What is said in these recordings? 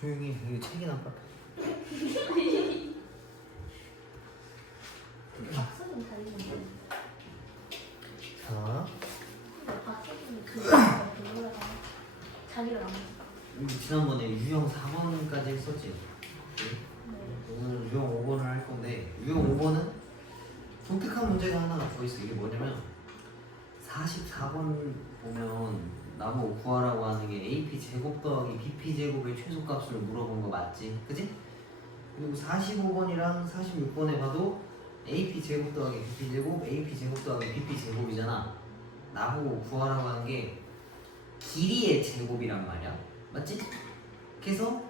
조용히 해. 여기 책이나 봐. 박스는 달리는데. 자, 박스는 그거랑 자기를 안 먹어. 우리 지난번에 유형 4번까지 했었지. 네. 오늘 유형 5번을 할 건데 유형 5번은 독특한 문제가 하나가 더 있어. 이게 뭐냐면 44번 보면 나보고 구하라고 하는 게 AP 제곱 더하기 BP 제곱의 최소값을 물어본 거 맞지? 그지? 그리고 45번이랑 46번에 봐도 AP 제곱 더하기 BP 제곱, AP 제곱 더하기 BP 제곱이잖아. 나보고 구하라고 하는 게 길이의 제곱이란 말이야. 맞지? 그래서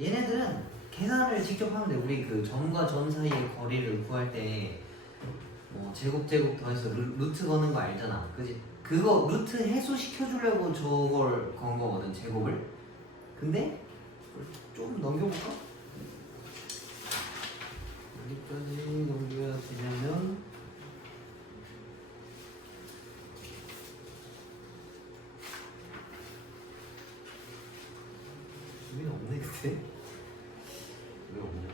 얘네들은 계산을 직접 하면 돼. 우리 그 점과 점 사이의 거리를 구할 때 뭐 제곱 더해서 루트 거는 거 알잖아. 그지? 그거 루트 해소 시켜주려고 저걸 건 거거든, 제곱을. 근데 좀 넘겨볼까? 어디까지 넘겨야 되냐면 수빈 없네 그때. 왜 없냐?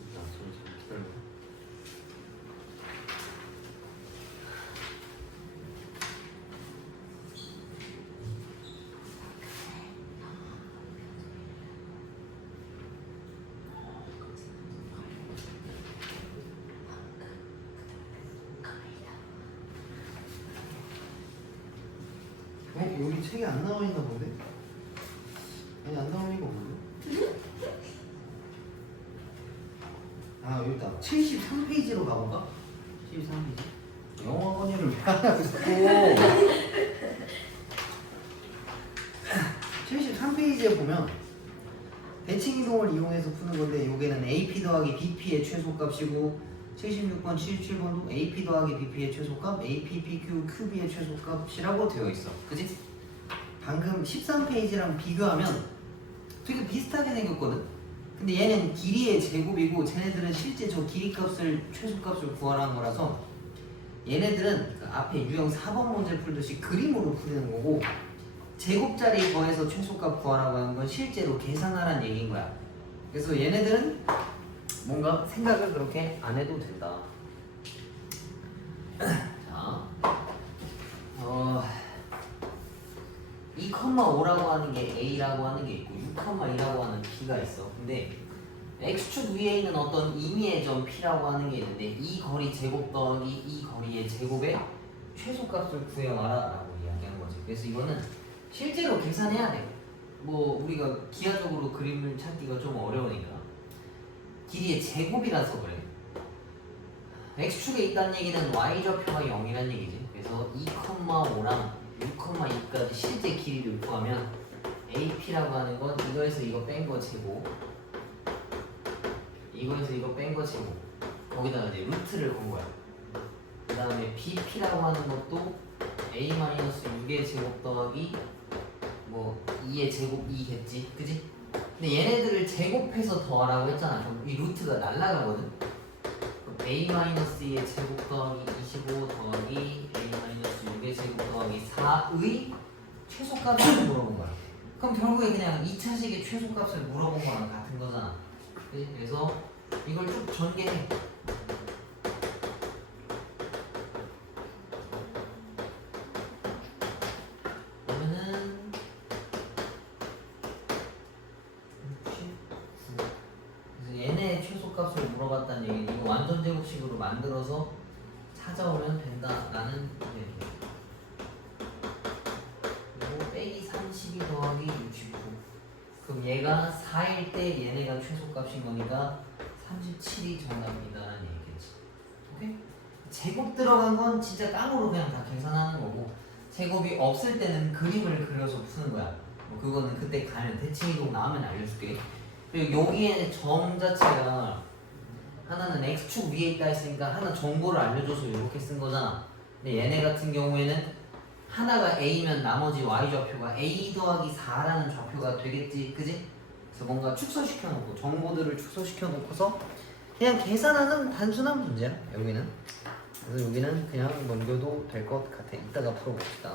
일단 잠시만 기다려봐. 여기 책이 안 나와 있나 본데? 아니 안 나와 있는 거 없는데? 아 여기 있다. 73페이지로 가볼까? 73페이지. 영어 번역을 왜 하냐고 자꾸. 73페이지에 보면 대칭 이동을 이용해서 푸는 건데 여기는 AP 더하기 BP의 최소값이고 76번, 77번도 AP 더하기 BP의 최소값, AP, PQ, QB의 최소값이라고 되어 있어. 그지? 방금 13페이지랑 비교하면 되게 비슷하게 생겼거든? 근데 얘는 길이의 제곱이고 쟤네들은 실제 저 길이 값을 최소값을 구하라는 거라서 얘네들은 그 앞에 유형 4번 문제 풀듯이 그림으로 풀리는 거고 제곱자리 더해서 최소값 구하라고 하는 건 실제로 계산하라는 얘기인 거야. 그래서 얘네들은 뭔가 생각을 그렇게 안 해도 된다. 자, 2,5라고 하는 게 A라고 하는 게 있고 6,2라고 하는 B가 있어. 근데 X축 위에 있는 어떤 임의의 점 P라고 하는 게 있는데 이 거리 제곱 더하기 이 거리의 제곱의 최소값을 구해와라 라고 이야기하는 거지. 그래서 이거는 실제로 계산해야 돼. 뭐 우리가 기하적으로 그림을 찾기가 좀 어려우니까 길이의 제곱이라서 그래. X축에 있다는 얘기는 Y좌표가 0이라는 얘기지. 그래서 2,5랑 6,2까지 실제 길이를 구하면 AP라고 하는 건 이거에서 이거 뺀 거 제곱, 이거에서 이거 뺀 거 제곱, 거기다가 이제 루트를 건 거야. 그 다음에 BP라고 하는 것도 A-6의 제곱 더하기 뭐 2의 제곱 2겠지, 그지? 근데 얘네들을 제곱해서 더하라고 했잖아. 그럼 이 루트가 날라가거든. 그럼 A-2의 제곱 더하기 25 더하기 A-6의 제곱 더하기 4의 최소값을 물어본 거야. 그럼 결국에 그냥 2차식의 최소값을 물어본 거랑 같은 거잖아. 그치? 그래서 이걸 쭉 전개해. 그러면은 69. 그래서 얘네 최소값을 물어봤다는 얘기는 이거 완전 제곱식으로 만들어서 찾아오면 된다라는 얘기야. 그리고 빼기 32 더하기 69. 그럼 얘가 4일 때 얘네가 최소값인 거니까 37이 정답이다라는 얘기겠지. 오케이? 제곱 들어간 건 진짜 깡으로 그냥 다 계산하는 거고 제곱이 없을 때는 그림을 그려서 푸는 거야. 뭐 그거는 그때 가면 대칭이동 나오면 알려줄게. 그리고 여기에 점 자체가 하나는 X축 위에 있다 했으니까 하나 정보를 알려줘서 이렇게 쓴 거잖아. 근데 얘네 같은 경우에는 하나가 A면 나머지 Y좌표가 A 더하기 4라는 좌표가 되겠지, 그지? 그래서 뭔가 축소시켜놓고 정보들을 축소시켜놓고서 그냥 계산하는 단순한 문제야, 여기는. 그래서 여기는 그냥 넘겨도 될 것 같아. 이따가 풀어봅시다.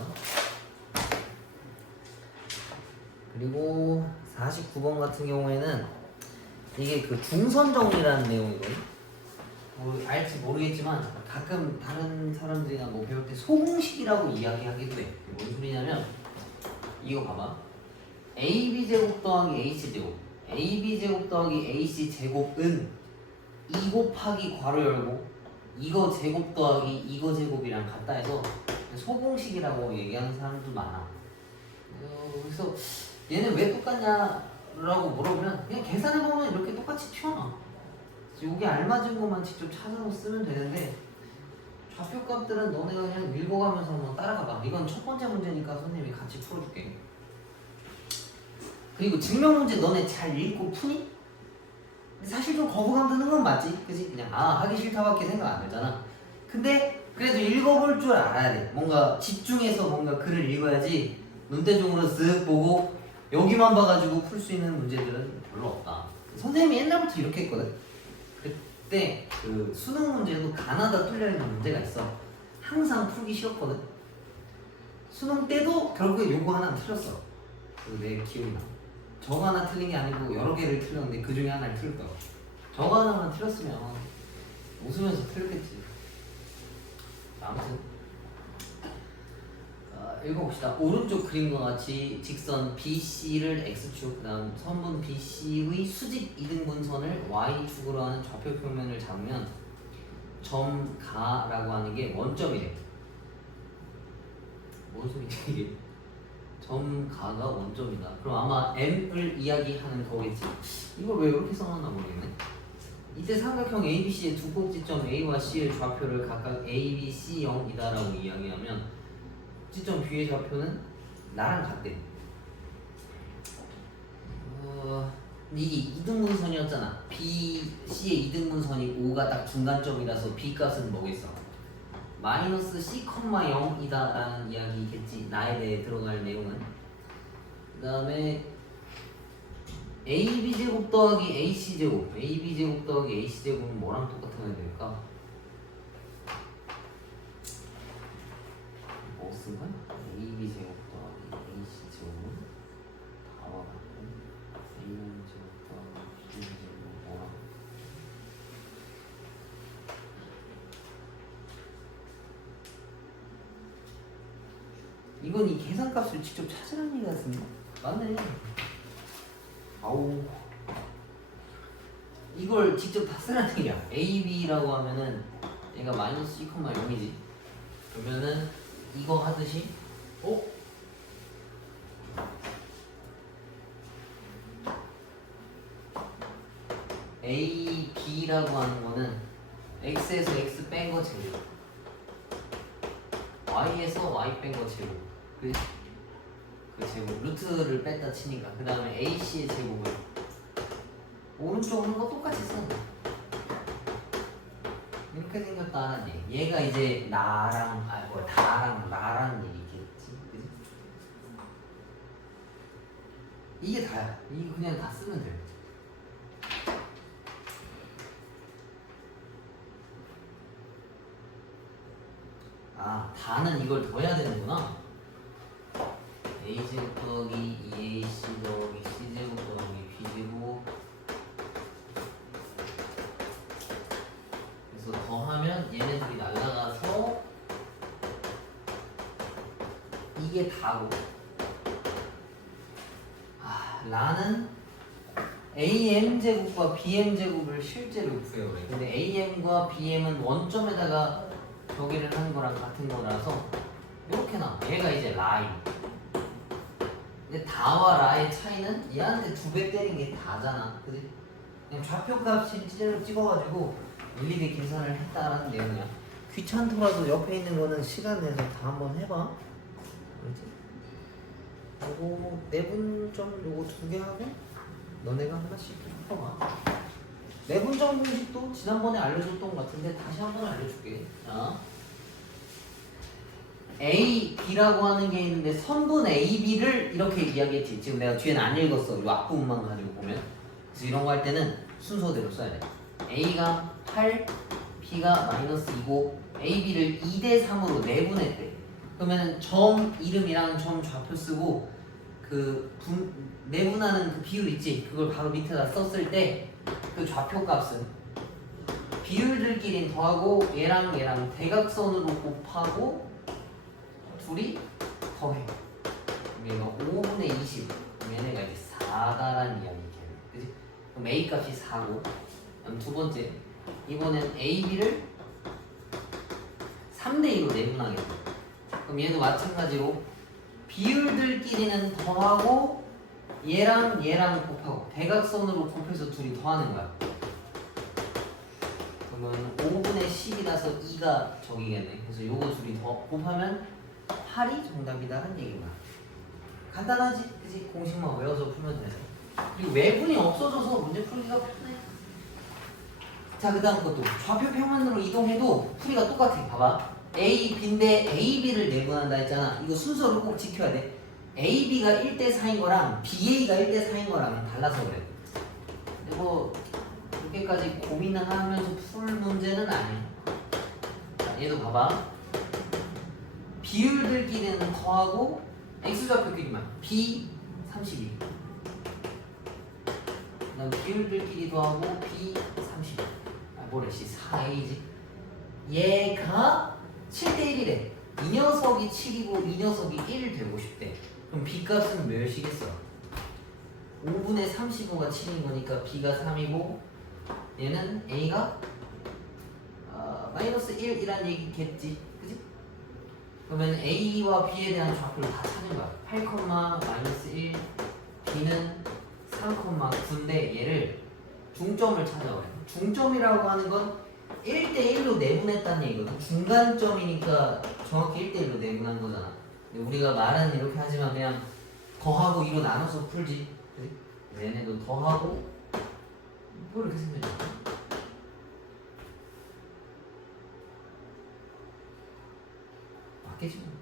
그리고 49번 같은 경우에는 이게 그 중선 정리라는 내용이거든. 뭐 알지 모르겠지만 가끔 다른 사람들이나 뭐 배울 때 소공식이라고 이야기하기도 해. 뭔 소리냐면 이거 봐봐. ab제곱 더하기 ac제곱, ab제곱 더하기 ac제곱은 2 곱하기 괄호 열고 이거 제곱 더하기 이거 제곱이랑 같다 해서 소공식이라고 얘기하는 사람도 많아. 그래서 얘는 왜 똑같냐라고 물어보면 그냥 계산해보면 이렇게 똑같이 튀어나와. 여기 알맞은 것만 직접 찾아서 쓰면 되는데 좌표값들은 너네가 그냥 읽어가면서 한번 따라가봐. 이건 첫 번째 문제니까 선생님이 같이 풀어줄게. 그리고 증명 문제 너네 잘 읽고 푸니? 사실 좀 거부감 드는 건 맞지? 그치? 그냥 하기 싫다밖에 생각 안 들잖아. 근데 그래도 읽어볼 줄 알아야 돼. 뭔가 집중해서 뭔가 글을 읽어야지 눈대중으로 쓱 보고 여기만 봐가지고 풀 수 있는 문제들은 별로 없다. 선생님이 옛날부터 이렇게 했거든. 그때 그 수능 문제도 가나다 뚫려있는 문제가 있어. 항상 풀기 싫었거든. 수능 때도 결국에 요거 하나 틀렸어. 내 기억이 나. 저거 하나 틀린 게 아니고 여러 개를 틀렸는데 그 중에 하나를 틀렸더라고. 저거 하나만 틀렸으면 웃으면서 틀렸겠지. 아무튼 읽어봅시다. 오른쪽 그림과 같이 직선 BC를 X축, 그 다음 선분 BC의 수직 이등분선을 Y축으로 하는 좌표 평면을 잡으면 점 가라고 하는 게 원점이래. 뭔 소리지 이게? 점 가가 원점이다. 그럼 아마 M을 이야기하는 거겠지. 이걸 왜 이렇게 써놨나 모르겠네. 이때 삼각형 ABC의 두 꼭지점 A와 C의 좌표를 각각 A, B, C, 0이다라고 이야기하면 꼭지점 B의 좌표는 나랑 같대. 이게 이등분선이었잖아. B, C의 이등분선이 5가 딱 중간점이라서 B 값은 뭐겠어? 마이너스 C, 0이다 라는 이야기겠지. 나에 대해 들어갈 내용은. 그 다음에 AB제곱 더하기 AC제곱, AB제곱 더하기 AC제곱은 뭐랑 똑같아야 될까? 뭐 쓴 거야? AB제곱 더하기 AC제곱은 다와 같고 A제곱 더하기 B제곱은 뭐랑? 이건 이 계산값을 직접 찾으라는 얘기 같은데? 맞네. 아우, 이걸 직접 다 쓰라는 얘기야. AB라고 하면은 얘가 마이너스 C, 0이지. 그러면은 이거 하듯이 AB라고 하는 거는 X에서 X 뺀 거 제곱, Y에서 Y 뺀 거 제곱, 그 제곱, 루트를 뺐다 치니까. 그 다음에 AC의 제곱을 오른쪽 하는 거 똑같이 써. 이렇게 생겼다는 얘기. 얘가 이제 나랑 다랑 나라는 얘기겠지. 그지? 이게 다야. 이거 그냥 다 쓰면 돼. 다는 이걸 더해야 되는구나. A제곱 더하기 2AC 더하기 C제곱 더하기 B제곱. 그래서 더하면 얘네들이 날라가서 이게 다고. 라는 AM제곱과 BM제곱을 실제로 구해요. 근데 AM과 BM은 원점에다가 저기를 하는 거랑 같은 거라서 이렇게 나와. 얘가 이제 라인. 근데 다와 라의 차이는 얘한테 2배 때린 게 다잖아. 그지? 그냥 좌표값 실제로 찍어가지고 일일이 계산을 했다라는 내용이야. 귀찮더라도 옆에 있는 거는 시간 내서 다 한번 해봐. 그렇지? 요거 내분점 요거 2개 하고 너네가 하나씩 풀어봐. 내분점 공식도 지난번에 알려줬던 것 같은데 다시 한번 알려줄게. 자, A, B라고 하는 게 있는데 선분 A, B를 이렇게 이야기했지. 지금 내가 뒤에는 안 읽었어. 이 앞부분만 가지고 보면. 그래서 이런 거 할 때는 순서대로 써야 돼. A가 8, b가 마이너스 2고 ab를 2대 3으로 내분했대. 그러면 점 이름이랑 점 좌표 쓰고 내분하는 그 비율 있지? 그걸 바로 밑에다 썼을 때 그 좌표 값은 비율들끼리 더하고 얘랑 대각선으로 곱하고 둘이 더해. 얘가 5분의 20. 그럼 얘네가 이제 4다라는 이야기. 그치? 그럼 A 값이 4고. 그럼 두 번째. 이번엔 AB를 3대2로 내분하겠다. 그럼 얘도 마찬가지로 비율들끼리는 더하고 얘랑 곱하고 대각선으로 곱해서 둘이 더하는 거야. 그러면 5분의 10이라서 2가 저기겠네. 그래서 요거 둘이 더 곱하면 8이 정답이다라는 얘기가. 간단하지? 그치? 공식만 외워서 풀면 돼. 그리고 외분이 없어져서 문제 풀기가 편해. 자, 그 다음 것도 좌표 평면으로 이동해도 풀이가 똑같아. 봐봐. A, B인데 A, B를 내분한다 했잖아. 이거 순서를 꼭 지켜야 돼. A, B가 1대 4인 거랑 BA가 1대 4인 거랑 달라서 그래. 근데 뭐 그렇게까지 고민을 하면서 풀 문제는 아니야. 자, 얘도 봐봐. 비율들끼리는 더하고 X좌표끼리만 B 32. 그 다음 비율들끼리 더하고 B 30. 뭐래 씨 4A지. 얘가 7대1이래. 이 녀석이 7이고 이 녀석이 1 되고 싶대. 그럼 B 값은 몇이겠어? 5분의 35가 7인 거니까 B가 3이고 얘는 A가 마이너스 1이란 얘기겠지. 그지? 그러면 A와 B에 대한 좌표를 다 찾은 거야. 8, 마이너스 1, B는 3,9인데 얘를 중점을 찾아오래. 중점이라고 하는 건 1대1로 내분했다는 얘기거든. 중간점이니까 정확히 1대1로 내분한 거잖아. 근데 우리가 말은 이렇게 하지만 그냥 더하고 2로 나눠서 풀지. 그치? 얘네도 더하고 뭐 이렇게 생겼지? 맞겠지 뭐.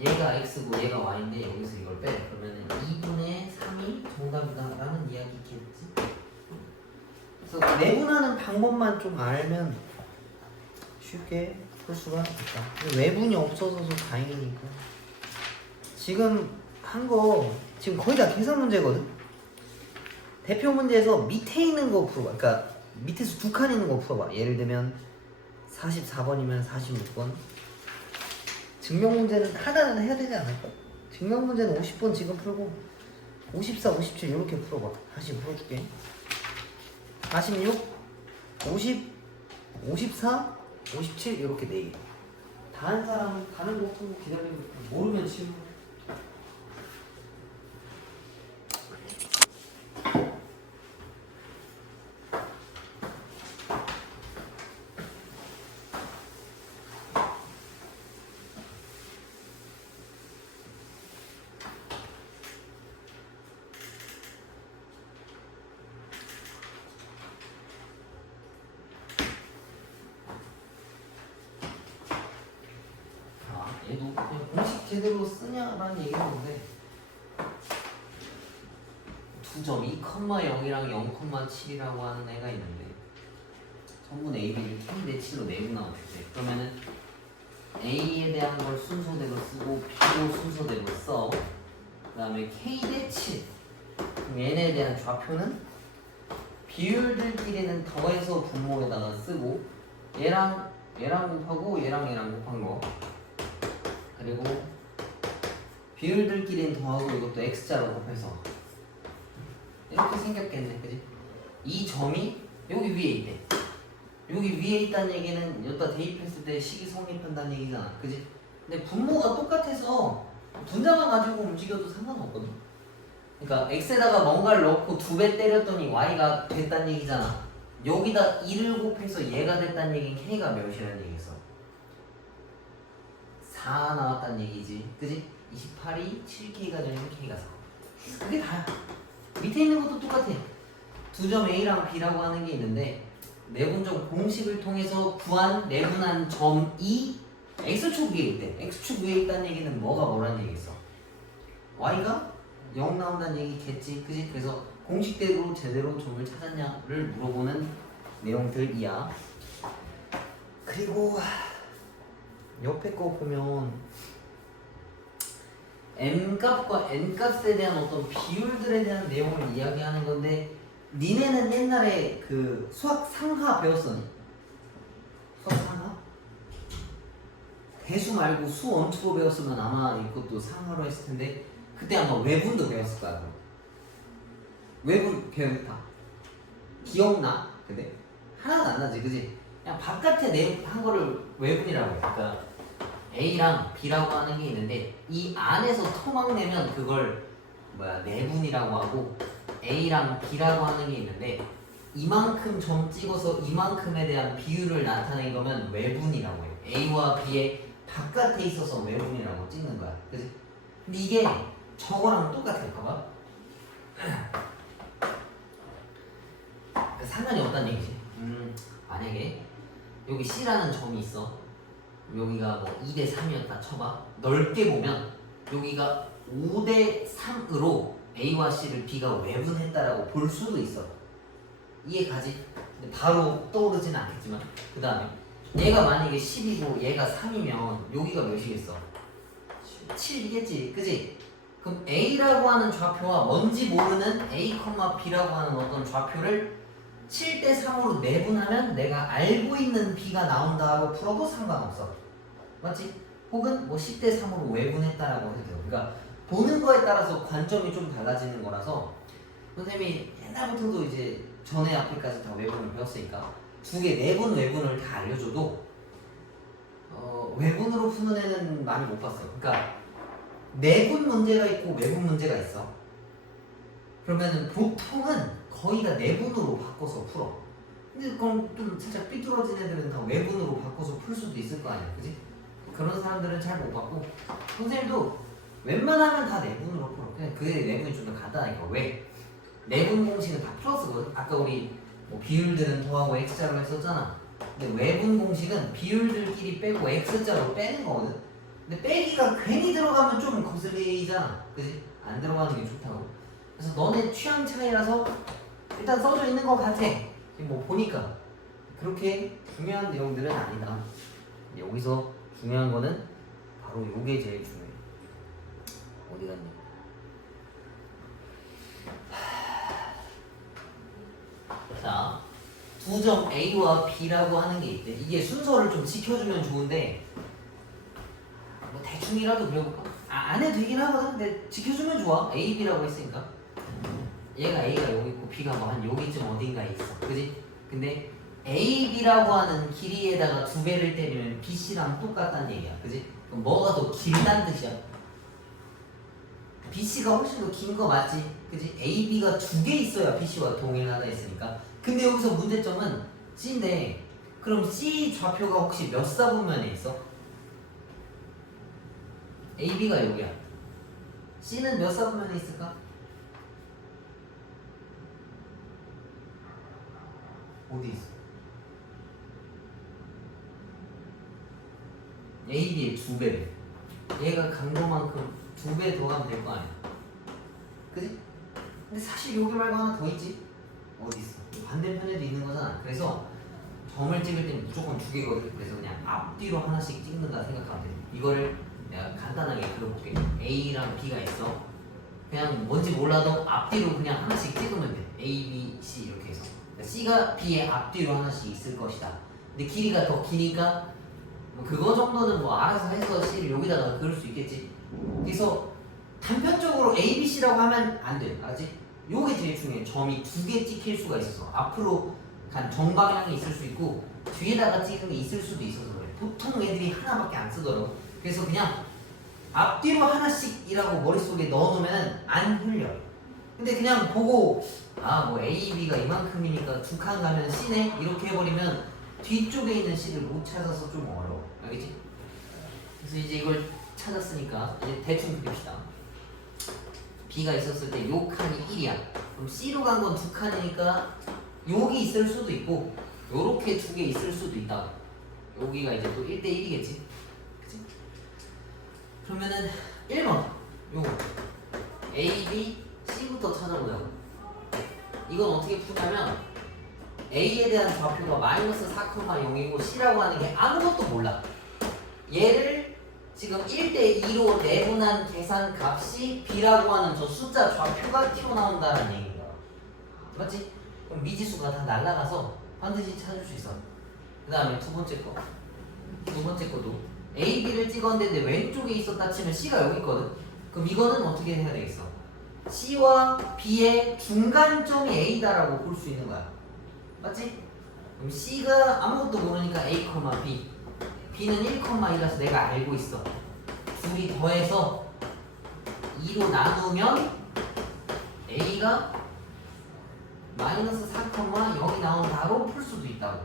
이렇게. 얘가 x고 얘가 y인데 여기서 이걸 빼. 그러면 2분의 3이 정답이다라는 이야기겠지. 그래서 내분하는 방법만 좀 알면 쉽게 풀 수가 있다. 외분이 없어서도 다행이니까. 지금 한 거 지금 거의 다 계산 문제거든. 대표 문제에서 밑에 있는 거 풀어봐. 그러니까 밑에서 두 칸 있는 거 풀어봐. 예를 들면 44번이면 46번. 증명 문제는 하나는 해야 되지 않을까? 증명 문제는 50번 지금 풀고 54, 57 이렇게 풀어봐. 다시 풀어줄게. 46, 50, 54, 57 이렇게 4개. 다 한 사람은 가는 거 풀고 기다리고 모르면 질문. 얘도 그냥 공식 제대로 쓰냐라는 얘기인데 두 점 2,0이랑 0,7이라고 하는 애가 있는데 전부 AB를 K 대 7로 내분하면 돼. 그러면은 A에 대한 걸 순서대로 쓰고 B도 순서대로 써. 그 다음에 K 대 7. 그럼 얘네에 대한 좌표는 비율들끼리는 더해서 분모에다가 쓰고 얘랑 곱하고 얘랑 곱한 거. 그리고 비율들끼리는 더하고 이것도 x자로 곱해서 이렇게 생겼겠네. 그지? 이 점이 여기 위에 있대. 여기 위에 있다는 얘기는 여기다 대입했을 때 식이 성립한다는 얘기잖아. 그지? 근데 분모가 똑같아서 분자만 가지고 움직여도 상관없거든. 그러니까 x에다가 뭔가를 넣고 2배 때렸더니 y가 됐다는 얘기잖아. 여기다 2를 곱해서 얘가 됐다는 얘기는 k가 몇이라는 얘기겠어? 4 나왔다는 얘기지. 그지? 28이 7K가 되면 K가 4. 그게 다야. 밑에 있는 것도 똑같아. 두 점 A랑 B라고 하는 게 있는데 내분점 공식을 통해서 구한 내분한 점이 X축 위에 있대. X축 위에 있다는 얘기는 뭐라는 얘기겠어? Y가 0 나온다는 얘기겠지. 그지? 그래서 공식대로 제대로 점을 찾았냐를 물어보는 내용들이야. 그리고 옆에 거 보면 m값과 n값에 대한 어떤 비율들에 대한 내용을 이야기하는 건데, 니네는 옛날에 그 수학 상하 배웠었니? 수학 상하? 대수 말고 수 원투로 배웠으면 아마 이것도 상하로 했을 텐데, 그때 아마 외분도 배웠을 거야. 외분 배웠다. 기억나? 근데 하나도 안 나지, 그지? 그냥 바깥에 한 거를 외분이라고 해. 그러니까 A랑 B라고 하는 게 있는데, 이 안에서 토막 내면 그걸 내분이라고 하고, A랑 B라고 하는 게 있는데, 이만큼 점 찍어서 이만큼에 대한 비율을 나타낸 거면 외분이라고 해요. A와 B의 바깥에 있어서 외분이라고 찍는 거야. 그지? 근데 이게 저거랑 똑같아. 봐봐. 상관이 없다는 얘기지. 만약에 여기 C라는 점이 있어. 여기가 뭐 2대 3이었다 쳐봐. 넓게 보면 여기가 5대 3으로 A와 C를 B가 외분했다라고 볼 수도 있어. 이해가지? 근데 바로 떠오르진 않겠지만, 그 다음에 얘가 만약에 10이고 얘가 3이면 여기가 몇이겠어? 7이겠지, 그지? 그럼 A라고 하는 좌표와 뭔지 모르는 A, B라고 하는 어떤 좌표를 7대 3으로 내분하면 내가 알고 있는 B가 나온다고 풀어도 상관없어. 맞지? 혹은 뭐 10대 3으로 외분했다라고 해도 돼요. 그러니까 보는 거에 따라서 관점이 좀 달라지는 거라서, 선생님이 옛날부터도 이제 전에 앞에까지 다 외분을 배웠으니까 두 개 내분 외분을 다 알려줘도 외분으로 푸는 애는 많이 못 봤어요. 그러니까 내분 문제가 있고 외분 문제가 있어. 그러면은 보통은 거의 다 내분으로 바꿔서 풀어. 근데 그럼 좀 살짝 삐뚤어진 애들은 다 외분으로 바꿔서 풀 수도 있을 거 아니야, 그지? 그런 사람들은 잘 못 봤고, 선생님도 웬만하면 다 내분으로 풀어. 그냥 그 내분이 좀 더 간단하니까. 왜? 내분 공식은 다 플러스거든. 아까 우리 뭐 비율들은 더하고 x자로 했었잖아. 근데 외분 공식은 비율들끼리 빼고 x자로 빼는 거거든. 근데 빼기가 괜히 들어가면 좀 거슬리잖아, 그지? 안 들어가는 게 좋다고. 그래서 너네 취향 차이라서 일단 써져 있는 것 같아. 지금 뭐 보니까 그렇게 중요한 내용들은 아니다. 여기서 중요한 거는 바로 요게 제일 중요해. 어디 갔니? 자, 두 점 A와 B라고 하는 게 있대. 이게 순서를 좀 지켜주면 좋은데, 뭐 대충이라도 그려볼까? 안 해도 되긴 하거든. 근데 지켜주면 좋아. A, B라고 했으니까. 얘가 A가 여기 있고 B가 뭐 한 여기쯤 어딘가에 있어. 그지? 근데 A, B라고 하는 길이에다가 2배를 때리면 B, C랑 똑같다는 얘기야. 그지? 그럼 뭐가 더 길다는 뜻이야? B, C가 훨씬 더 긴 거 맞지? 그지? A, B가 2개 있어야 B, C와 동일하다 했으니까. 근데 여기서 문제점은 C인데, 그럼 C 좌표가 혹시 몇 사분면에 있어? A, B가 여기야. C는 몇 사분면에 있을까? 어디 있어? A, B의 2배래. 얘가 강도만큼 2배 더 가면 될 거 아니야. 그지? 근데 사실 여기 말고 하나 더 있지? 어디 있어? 반대편에도 있는 거잖아. 그래서 점을 찍을 때는 무조건 2개거든. 그래서 그냥 앞뒤로 하나씩 찍는다 생각하면 돼. 이거를 내가 간단하게 그려볼게. A랑 B가 있어. 그냥 뭔지 몰라도 앞뒤로 그냥 하나씩 찍으면 돼. A, B, C 이렇게 해서. 그러니까 C가 B의 앞뒤로 하나씩 있을 것이다. 근데 길이가 더 기니까 뭐 그거 정도는 뭐 알아서 해서 C를 여기다가 그릴 수 있겠지. 그래서 단편적으로 A, B, C라고 하면 안 돼. 알지? 요게 제일 중요해. 점이 2개 찍힐 수가 있어서 앞으로 간 정방향이 있을 수 있고 뒤에다가 찍은 게 있을 수도 있어서 그래. 보통 애들이 하나밖에 안 쓰더라고. 그래서 그냥 앞뒤로 하나씩이라고 머릿속에 넣어놓으면 안 흘려. 근데 그냥 보고 뭐 A, B가 이만큼이니까 2칸 가면 C네? 이렇게 해버리면 뒤쪽에 있는 C를 못 찾아서 좀 어려워. 알겠지? 그래서 이제 이걸 찾았으니까 이제 대충 그립시다. B가 있었을 때 요 칸이 1이야. 그럼 C로 간 건 2칸이니까 여기 있을 수도 있고 요렇게 2개 있을 수도 있다. 여기가 이제 또 1대 1이겠지. 그치? 그러면은 1번 요거 A, B, C부터 찾아보자고. 이건 어떻게 푸냐면 A에 대한 좌표가 마이너스 4,0이고 C라고 하는 게 아무것도 몰라. 얘를 지금 1대2로 내분한 계산 값이 B라고 하는 저 숫자 좌표가 튀어나온다는 얘기인 거야. 맞지? 그럼 미지수가 다 날아가서 반드시 찾을 수 있어. 그 다음에 두 번째 거. 두 번째 것도 A, B를 찍었는데 내 왼쪽에 있었다 치면 C가 여기 있거든. 그럼 이거는 어떻게 해야 되겠어? C와 B의 중간점이 A다라고 볼 수 있는 거야. 맞지? 그럼 C가 아무것도 모르니까 A, B. B는 1,2라서 내가 알고 있어. 둘이 더해서 2로 나누면 A가 마이너스 4,0이 나온다로 풀 수도 있다고.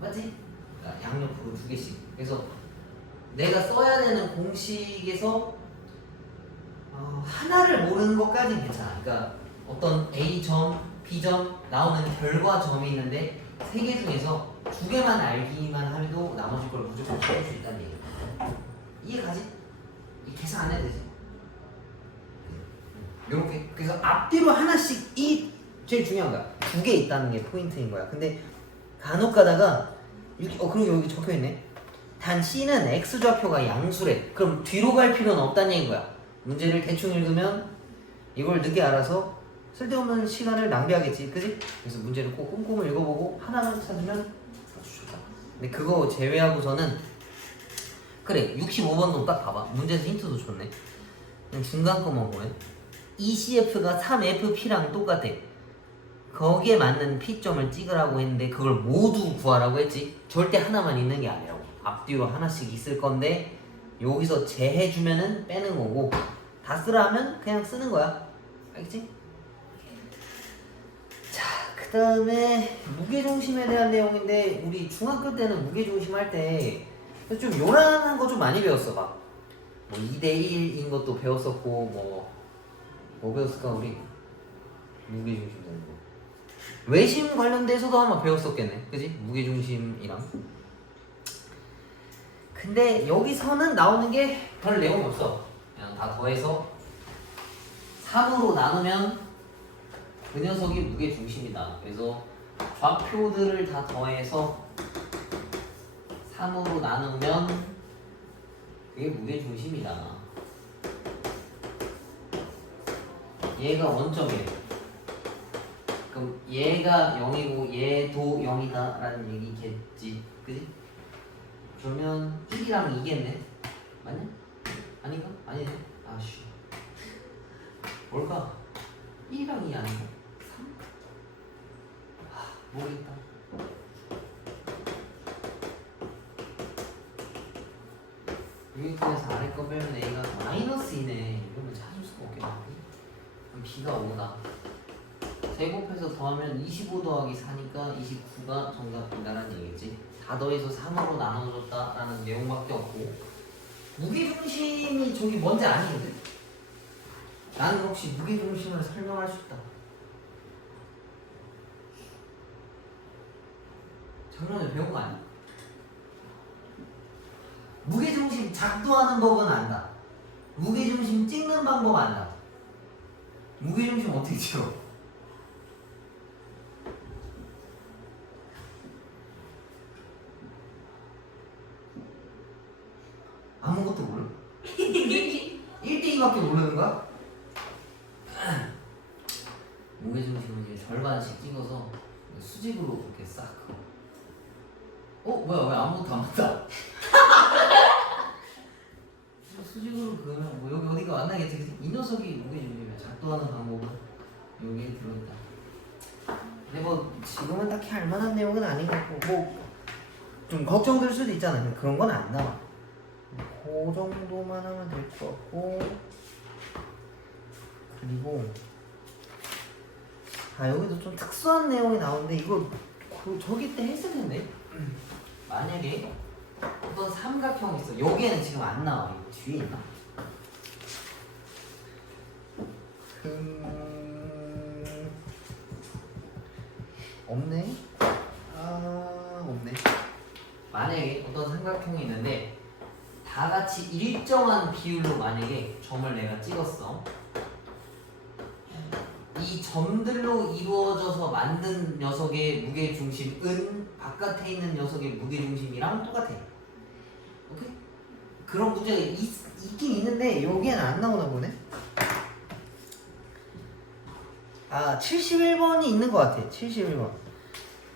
맞지? 그러니까 양옆으로 두 개씩. 그래서 내가 써야 되는 공식에서 하나를 모르는 것까지는 괜찮아. 그러니까 어떤 A점, B점 나오는 결과점이 있는데 세 개 중에서 두 개만 알기만 해도 나머지 걸 무조건 찾을 수 있다는 얘기야. 이해가지? 이 계산 안 해도 되지? 요렇게. 그래서 앞뒤로 하나씩 이 제일 중요한 거야. 두 개 있다는 게 포인트인 거야. 근데 간혹 가다가 그리고 여기 적혀있네. 단 C는 X좌표가 양수래. 그럼 뒤로 갈 필요는 없다는 얘기인 거야. 문제를 대충 읽으면 이걸 늦게 알아서 쓸데없는 시간을 낭비하겠지. 그지? 그래서 문제를 꼭 꼼꼼히 읽어보고 하나만 찾으면 아주 좋다. 근데 그거 제외하고서는 그래 65번도 딱 봐봐. 문제에서 힌트도 줬네. 그냥 중간 거만 보면 ECF가 3FP랑 똑같아. 거기에 맞는 P점을 찍으라고 했는데 그걸 모두 구하라고 했지. 절대 하나만 있는 게 아니라고. 앞뒤로 하나씩 있을 건데 여기서 제해주면은 빼는 거고 다 쓰라 하면 그냥 쓰는 거야. 알겠지? 자, 그 다음에 무게중심에 대한 내용인데 우리 중학교 때는 무게중심 할 때 좀 요란한 거 좀 많이 배웠어. 막 뭐 2대1인 것도 배웠었고 뭐 배웠을까 우리? 무게중심 되는 거 외심 관련돼서도 아마 배웠었겠네. 그지? 무게중심이랑. 근데 여기서는 나오는 게 별 내용이 없어. 그냥 다 더해서 3으로 나누면 그 녀석이 무게중심이다. 그래서 좌표들을 다 더해서 3으로 나누면 그게 무게중심이다. 얘가 원점이에요. 그럼 얘가 0이고 얘도 0이다 라는 얘기겠지. 그지? 그러면 1이랑 2겠네. 맞냐? 아닌가? 아니네. 아쉬. 뭘까? 1이랑 2 아닌가? 3? 모르겠다. 여기까지서 아래 거 빼면 A가 마이너스 2네. 이러면 찾을 수가 없겠네. 그럼 B가 5다. 제곱해서 더하면 25 더하기 4니까 29가 정답이다라는 얘기겠지. 다 더해서 3으로 나눠줬다라는 내용밖에 없고 무게중심이 저기 뭔지 아니거든. 나는 혹시 무게중심을 설명할 수 있다. 작년에 배운 거 아니야? 무게중심 작도하는 법은 안다. 무게중심 찍는 방법 안다. 무게중심 어떻게 찍어? 아무것도 몰라? 1대2밖에 모르는 거야? 무게중심을 이제 절반씩 찍어서 수직으로 이렇게 싹. 뭐야 왜 아무것도 안 맞다? 수직으로 그으면 뭐 여기 어디가 만나겠지. 이 녀석이 무게중심이야. 작동하는 방법은 여기에 들어있다. 근데 뭐 지금은 딱히 할 만한 내용은 아닌 것 같고 뭐 좀 걱정될 수도 있잖아요. 그런 건 안 나와. 그 정도만 하면 될 것 같고 그리고 여기도 좀 특수한 내용이 나오는데 이거 저기 때 했을 텐데 만약에 어떤 삼각형이 있어. 여기에는 지금 안 나와. 이거 뒤에 있나? 없네? 없네. 만약에 어떤 삼각형이 있는데 다 같이 일정한 비율로 만약에 점을 내가 찍었어. 이 이 점들로 이루어져서 만든 녀석의 무게 중심은 바깥에 있는 녀석의 무게 중심이랑 똑같아. 오케이? 그런 문제가 있긴 있는데 여기에는 안 나오나 보네. 아 71번이 있는 것 같아. 71번.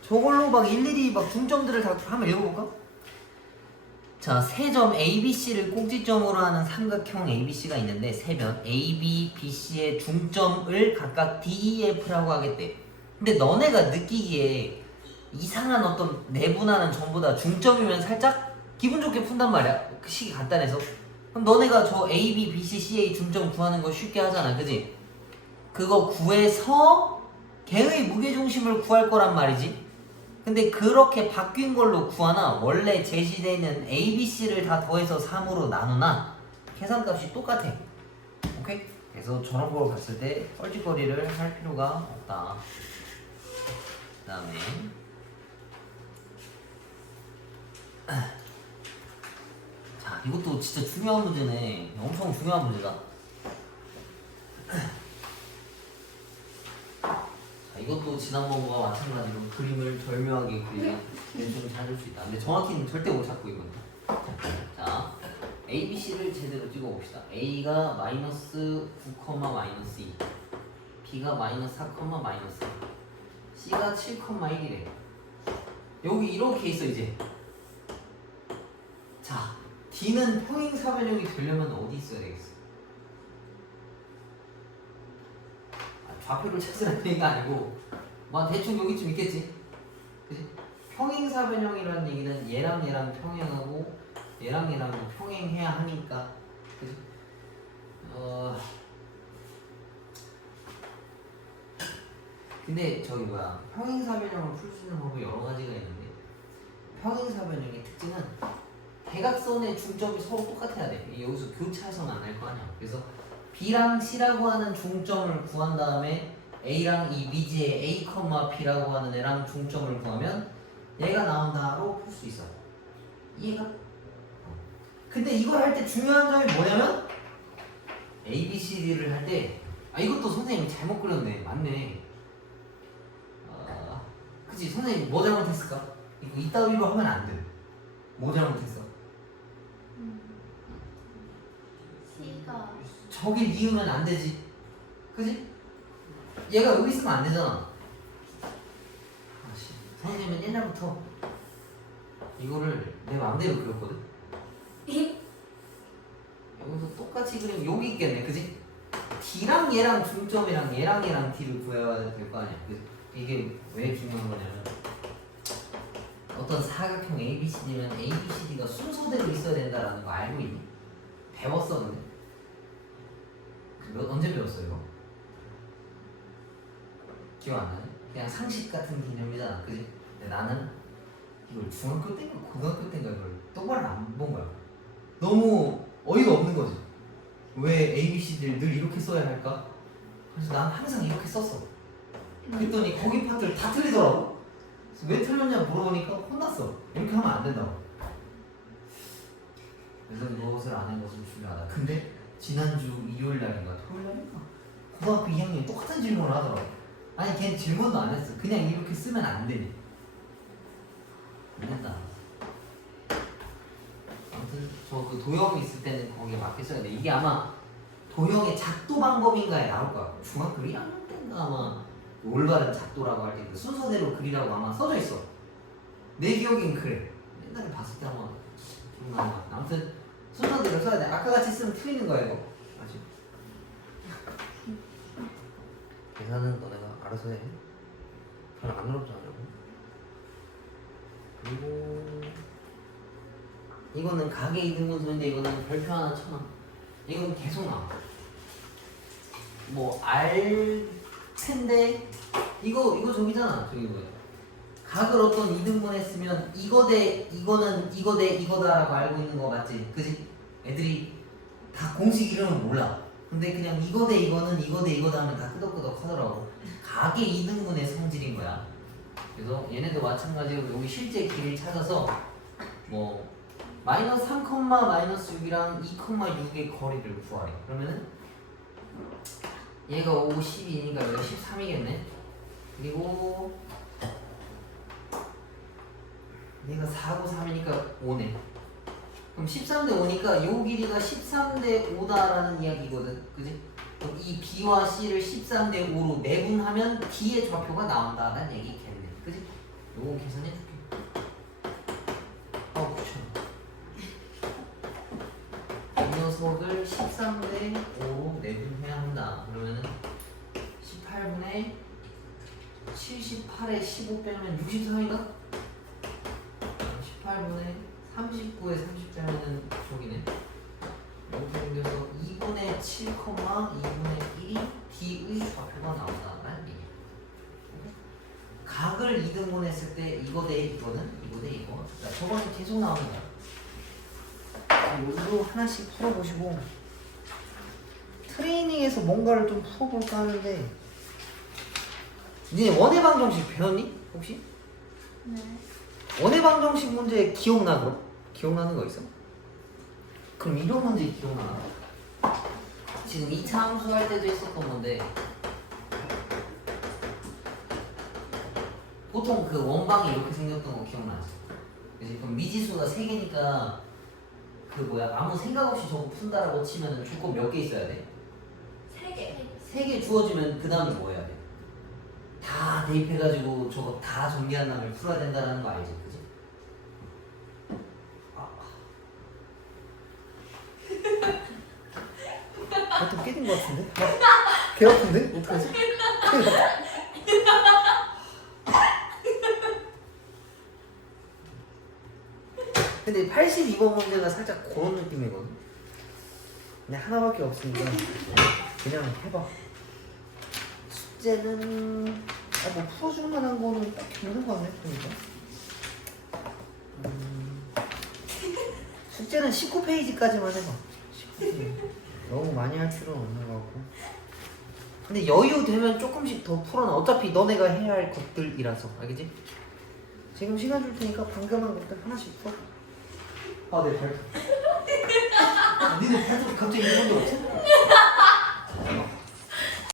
저걸로 막 일일이 막 중점들을 다 한번 읽어볼까? 자, 세 점 ABC를 꼭지점으로 하는 삼각형 ABC가 있는데 세 면 AB, BC의 중점을 각각 DEF라고 하겠대. 근데 너네가 느끼기에 이상한 어떤 내분하는 점보다 중점이면 살짝 기분 좋게 푼단 말이야. 그 식이 간단해서. 그럼 너네가 저 AB, BC, CA 중점 구하는 거 쉽게 하잖아. 그지? 그거 구해서 걔의 무게중심을 구할 거란 말이지. 근데 그렇게 바뀐 걸로 구하나 원래 제시되어 있는 ABC를 다 더해서 3으로 나누나 계산값이 똑같아. 오케이? 그래서 저런 걸 봤을 때 뻘짓거리를 할 필요가 없다. 그 다음에 자, 이것도 진짜 중요한 문제네. 엄청 중요한 문제다. 자, 이것도 지난번과 마찬가지로 그림을 절묘하게 그리면 좀 찾을 수 있다. 근데 정확히는 절대 못 찾고 이건. 자, A, B, C를 제대로 찍어봅시다. A가 마이너스 9, 마이너스 2, B가 마이너스 4, 마이너스 2, C가 7, 1이래. 여기 이렇게 있어 이제. 자, D는 평행사변형이 되려면 어디 있어야 되겠어? 좌표를 찾으라는 얘기가 아니고 뭐 대충 여기쯤 있겠지. 그치? 평행사변형이라는 얘기는 얘랑 얘랑 평행하고 얘랑 얘랑도 평행해야 하니까. 그치? 근데 저기 뭐야, 평행사변형을 풀 수 있는 방법이 여러 가지가 있는데 평행사변형의 특징은 대각선의 중점이 서로 똑같아야 돼. 여기서 교차해서는 안 할 거 아니야. 그래서 B랑 C라고 하는 중점을 구한 다음에 A랑 이 미지의 A, B라고 하는 애랑 중점을 구하면 얘가 나온다로 풀 수 있어. 이해가? 근데 이걸 할 때 중요한 점이 뭐냐면 A, B, C, D를 할 때 이것도 선생님이 잘못 그렸네. 맞네. 그치? 선생님 뭐 잘못했을까? 이거 이따위로 하면 안 돼. 뭐 잘못했어? C가 저길 이으면 안 되지. 그지? 얘가 여기 있으면 안 되잖아. 선생님은 옛날부터 이거를 내 마음대로 그렸거든. 여기서 똑같이 그리면 여기 있겠네. 그지? D랑 얘랑 중점이랑 얘랑 얘랑 D를 구해야 될 거 아니야. 이게 왜 중요한 거냐면 어떤 사각형 ABCD면 ABCD가 순서대로 있어야 된다라는 거 알고 있니? 배웠었는데. 언제 배웠어 이거? 기억 안 나네? 그냥 상식 같은 개념이잖아. 그지? 근데 나는 이걸 중학교 때인가 고등학교 때인가 이걸 똑바로 안 본 거야. 너무 어이가 없는 거지. 왜 ABCD를 늘 이렇게 써야 할까? 그래서 난 항상 이렇게 썼어. 그랬더니 거기 파트를 다 틀리더라고. 그래서 왜 틀렸냐 물어보니까 혼났어. 이렇게 하면 안 된다고. 그래서 무엇을 안 한 것은 중요하다. 근데 지난주 일요일 날인가 토요일 날인가 고등학교 2학년이 똑같은 질문을 하더라고. 아니 걔는 질문도 안 했어. 그냥 이렇게 쓰면 안 되니. 안 된다. 아무튼 저 그 도형이 있을 때는 거기에 맞게 써야 돼. 이게 아마 도형의 작도 방법인가에 나올 거야. 중학교 1학년 때인가 아마 올바른 작도라고 할 때 그 순서대로 그리라고 아마 써져 있어. 내 기억엔 그래. 옛날에 봤을 때 아마 기억나는 것 같아. 아무튼 순서대로 써야 돼. 아까 같이 쓰면 틀리는 거야 이거. 아직. 계산은 너네가 알아서 해. 별로 안 어렵지 않냐고. 그리고 이거는 가계 이등분수인데 이거는 별표 하나 쳐놔. 이건 계속 나와. 뭐 알 텐데 이거 저기잖아. 저기 뭐야. 각을 어떤 이등분했으면 이거 대 이거는 이거 대 이거다라고 알고 있는 거 맞지? 그지? 애들이 다 공식 이름은 몰라. 근데 그냥 이거 대 이거는 이거 대 이거다 하면 다 끄덕끄덕 하더라고. 각의 이등분의 성질인 거야. 그래서 얘네도 마찬가지로 여기 실제 길을 찾아서 뭐 마이너스 3, 마이너스 6이랑 2, 6의 거리를 구하래. 그러면은 얘가 52니까 여기가 13이겠네. 그리고 얘가 4고 3이니까 5네. 그럼 13대 5니까 요 길이가 13대 5다라는 이야기거든. 그지? 그럼 이 B와 C를 13대 5로 매분하면 D의 좌표가 나온다는 얘기겠네. 그지? 요거 계산해 줄게. 귀찮아. 이 녀석을 13대 5로 매분해야 한다. 그러면은 18분의 78에 15 빼면 63인가? 18분의 39에 30 빼면은 저기네. 이렇게 생겨서 2분의 7, 2분의 1이 D의 좌표가 나온다는 얘기야. 각을 2등분 했을 때 이거 대 이거는 이거 대 이거. 자, 저거는 계속 나오는 거야. 여기도 하나씩 풀어보시고 트레이닝에서 뭔가를 좀 풀어볼까 하는데 니네 원의 방정식 배웠니? 혹시? 네. 원의 방정식 문제 기억나 그럼? 기억나는 거 있어? 그럼 이런 문제 기억나? 지금 2차 함수 할 때도 있었던 건데 보통 그 원방이 이렇게 생겼던 거 기억나지? 그치? 그럼 미지수가 3개니까 그 뭐야 아무 생각 없이 저거 푼다라고 치면은 조건 몇 개 있어야 돼? 3개. 3개 주어지면 그 다음에 뭐 해야 돼? 다 대입해가지고 저거 다 정리한 다음에 풀어야 된다는 거 알지? 그지? 또 깨진 거 같은데? 개 아픈데? 어떡하지? 근데 82번 문제가 살짝 그런 느낌이거든. 그냥 하나밖에 없으니까 그냥 해봐. 숙제는 뭐 풀어줄 만한 거는 딱히 없는 거 같네. 보니까. 숙제는 19페이지까지만 해봐. 19페이지. 너무 많이 할 필요는 없는 것 같고. 근데 여유 되면 조금씩 더 풀어놔. 어차피 너네가 해야 할 것들이라서. 알겠지? 지금 시간 줄 테니까 방금한 것들 하나씩 풀어. 내 발톱. 니네 발톱 갑자기 이런 게 없어?